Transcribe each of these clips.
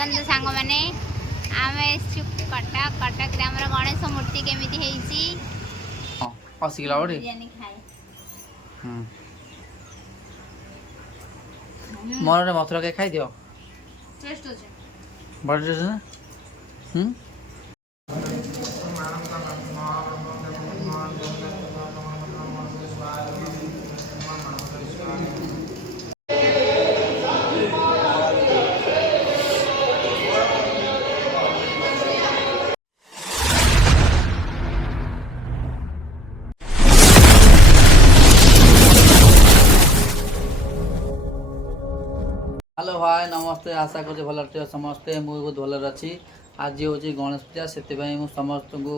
देखो सांग मैंने आम कटक कटक आम गणेश मूर्ति केमी हसिला बड़े मोर मथुरा के खाई दियो बड़ टेस्ट ना हेलो हाय नमस्ते आशा कर भल समस्ते मुझे बहुत भल अच्छी आज हूँ गणेश पूजा से समस्त को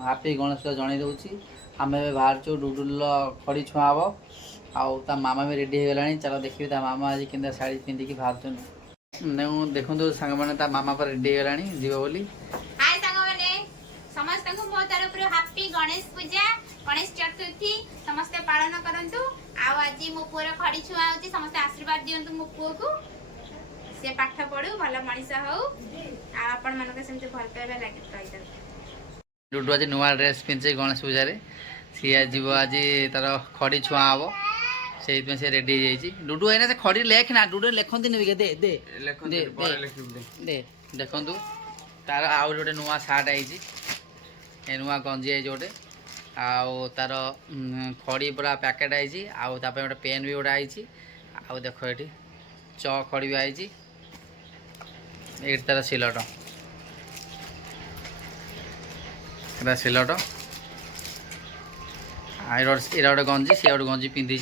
हापी गणेश पूजा जन दूसरी आम बाहर डुडुल खड़ी छुआ हम आउ मामा भी रेडी हो गला चलो देखिए मामा आज कि शाढ़ी पिंधिकी बाहर देखो सांग मैंने मामा पर रेडी हो गला जीव बोली समस्त को मो तरफ हैप्पी गणेश पूजा गणेश चतुर्थी समस्त पालन करंतु आज मो पुअर खड़ी छुआ होची समस्त आशीर्वाद दियंतु मो पुओ को से पाठ पढु भल मनीष हो आपण मन के सेमते भल पाइबा लागि रहिता डुडू आज नुआ ड्रेस पिंधे गणेश पूजा सी आज आज तार खड़ी छुआ हम से रेडी हो डुडू है खड़ी लेख ना डुडू लेखती नहीं दे दे दे देखु तार आउ गोटे नुआ सार्ट आई नुआ गंजी आई गोटे आउ तार खड़ी पूरा पैकेट आई गोटे पेन भी गोटे आई आउ देख ये च खड़ी भी आई ये तार सिलट सिलट एरा गोटे गंजी सी गोटे गंजी पिंधि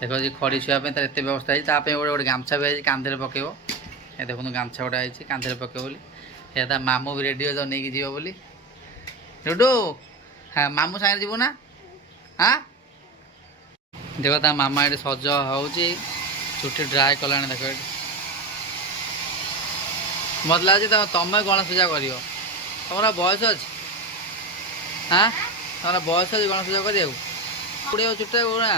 देखो जी खड़ी छुआपी तार एत व्यवस्था है गोटे गोटे गामछा भी आई कांधे पकेब ये देखो गामछा गोटे आई कांधे पकेब बोली ये मामू भी रेडी हो नहीं जीव बोली डुडू हाँ मामू सागर जीव ना हाँ देखो ता मामा ये सज हो चुटी ड्राए कला देख ये मत लगे तुम गणेश पूजा कर तुम बयस अच्छे हाँ तुम बयस अच्छे गणेश पूजा कर चुटे ना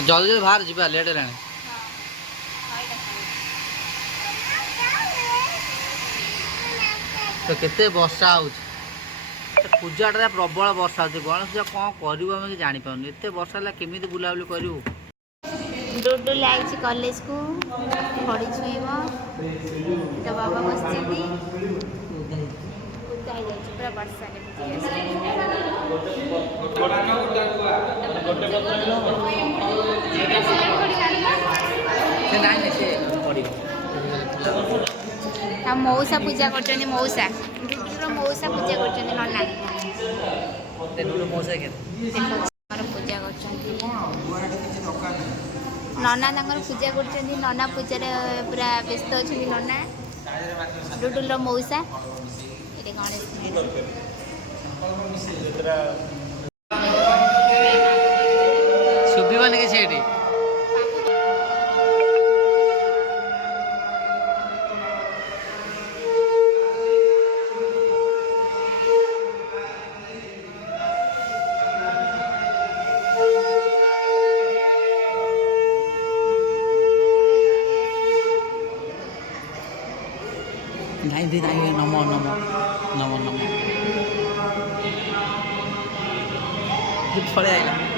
जल्दी जल्दी बाहर जा लेट है तो केते वर्षा हो पूजाटा प्रबल वर्षा हो गणेश पूजा कौन करें जापार एत वर्षा केमी बुलाबुली करूँ डुडू लाइज कॉलेज को खड़ी छुईब तो बाबा बस पूरा वर्षा मौसा पूजा कर मौसा मौसा पूजा कर नना पूजा नना पूजा कर नना पूजा पूरा व्यस्त अच्छा नना डुडुल मौसा ये गणेश शुभिबन कि नहीं नमो नमो नमो नमो फड़े आएगा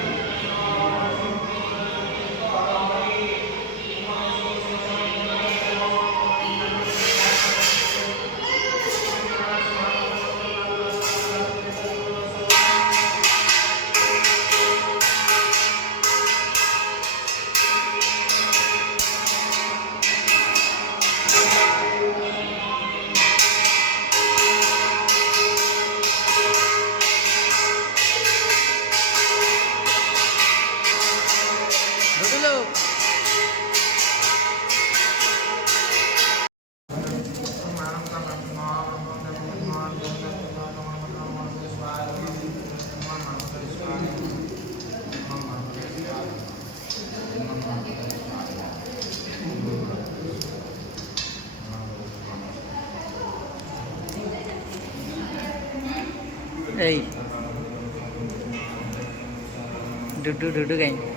डुडू डुडू कहीं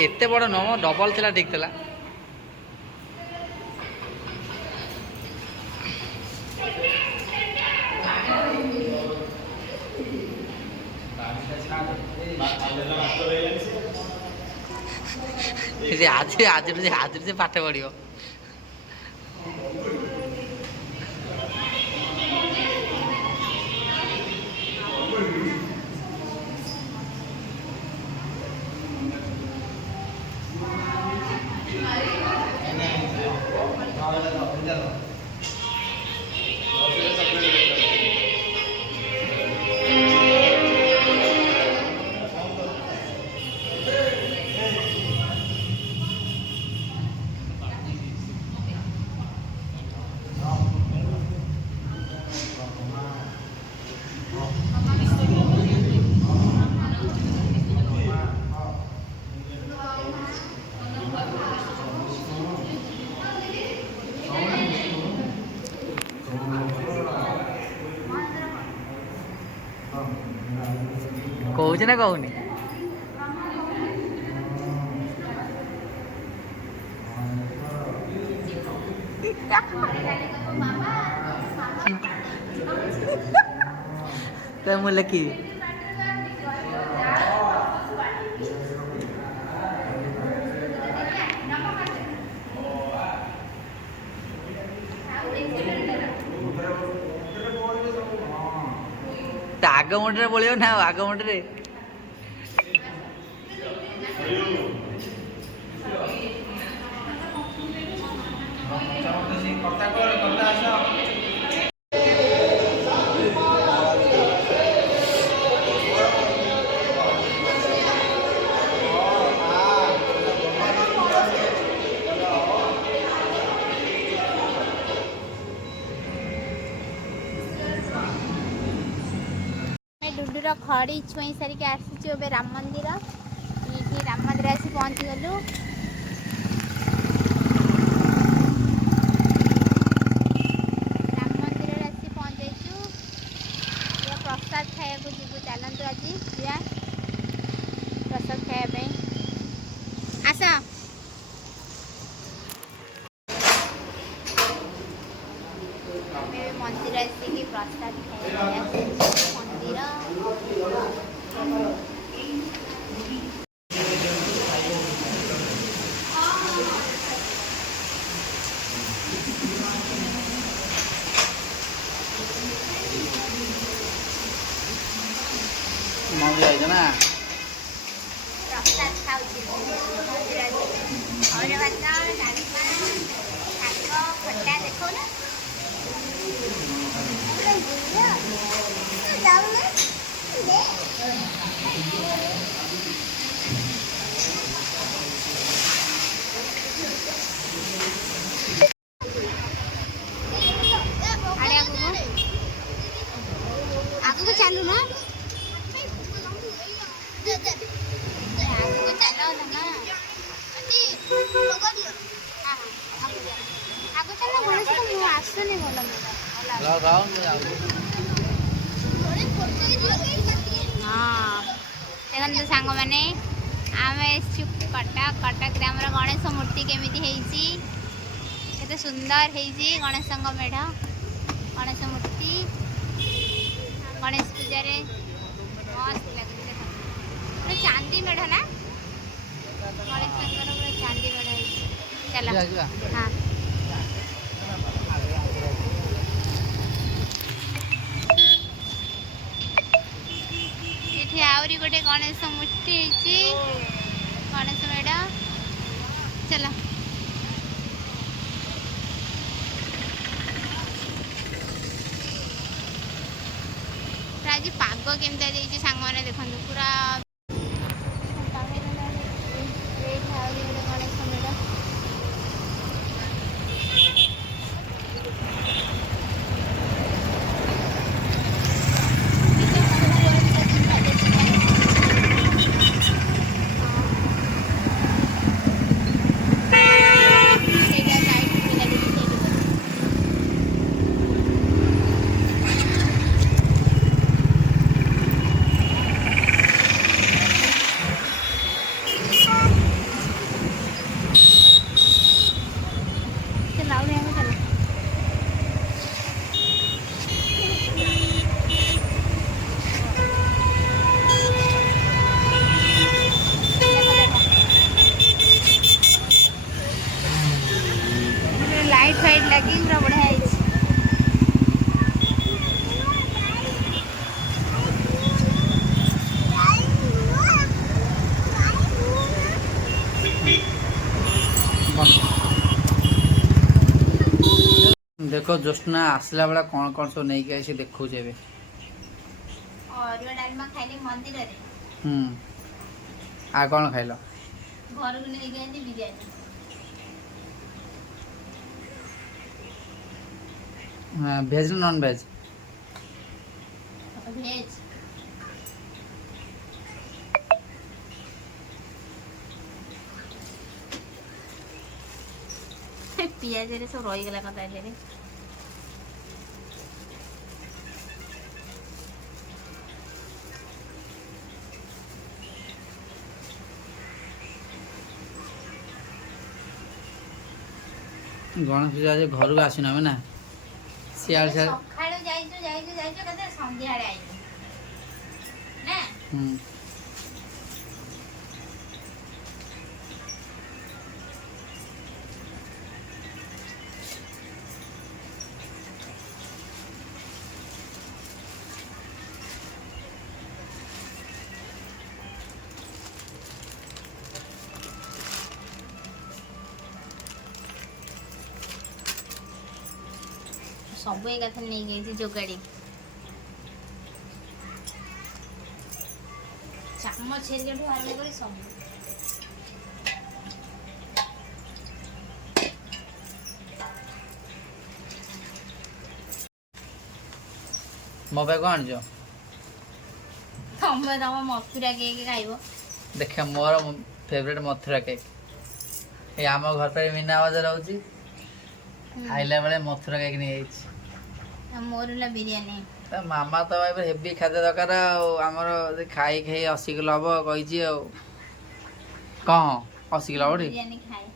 एते बड़ नम डबल थिला ठीक थिला आज आज आज से पाठ पढ़ो कौच ना कहूनी तो मुझे लकी आग मुंडे बोलियो ना आग मुंडे डुडूर खड़ी छुई सारिक आसी राम मंदिर ये राम मंदिर आसी पहुँची गलु राम मंदिर आसी पहुँचु प्रसाद खाया जीवु चलतु आज प्रसाद खाया आस मंदिर आसिक प्रसाद खाया मंदिर मम्मी आई ना प्रसाद खाऊची और भात डालमा शाग खट्टा देखो ना आगू को चालू ना आगू को चलो ना आगू चलो गणेश को आसुनी बोला हाँ देखो सांग मैंने आम कटक कटक आम गणेश मूर्ति केमी केते सुंदर है गणेश मेढ़ गणेश मूर्ति गणेश पूजा रे मस्त लगे चांदी मेढ़ ना गणेश पूरा चांदी मेढ़ है चलो हाँ ये आहरी गोटे गणेश मूर्ति गणेश मेढ़ चलो आज पाग केमती सांग मैंने देखो पूरा गणेश मेढ़ लाइट फाइट लगी पूरा बढ़िया है देखो जोस्ना आसला बेला कौन कौन सब नहीं आई देखो जेबे और यो डालमा खाइले मंदिर रे आ कौन खाइलो घर को नहीं गए बिरयानी भेज ना नॉन भेज भेज पियाज रे सब रही गला कता रे गणेश पूजा आज घर को आसीना ना सियाल सियाल सखाळो जाइजो कते संध्या रे आइजो ना सब एक कथा नहीं गई जोगाड़ी चामच हेरिका आरम्भ कर सब मो पे कौन जो तम मथुरा केक खाइब देखा मोर फेवरेट मथुरा केक ये आम घर पे मीना बजार रोची आइला बेले मथुरा केक नहीं आई मोर बिरयानी मामा तो भाई हेवी खाद्य दरकार आमर खाई खाई 80 किलो हम कही कौन 80 किलो बड़ी बिरयानी खाए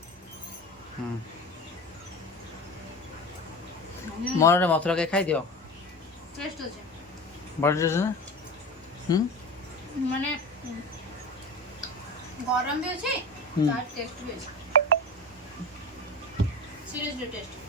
मोर मथुरा केक खाई दियो टेस्ट हो बड़ा टेस्ट ना माने गरम भी अच्छे तार टेस्ट भी अच्छे सीरियसली टेस्ट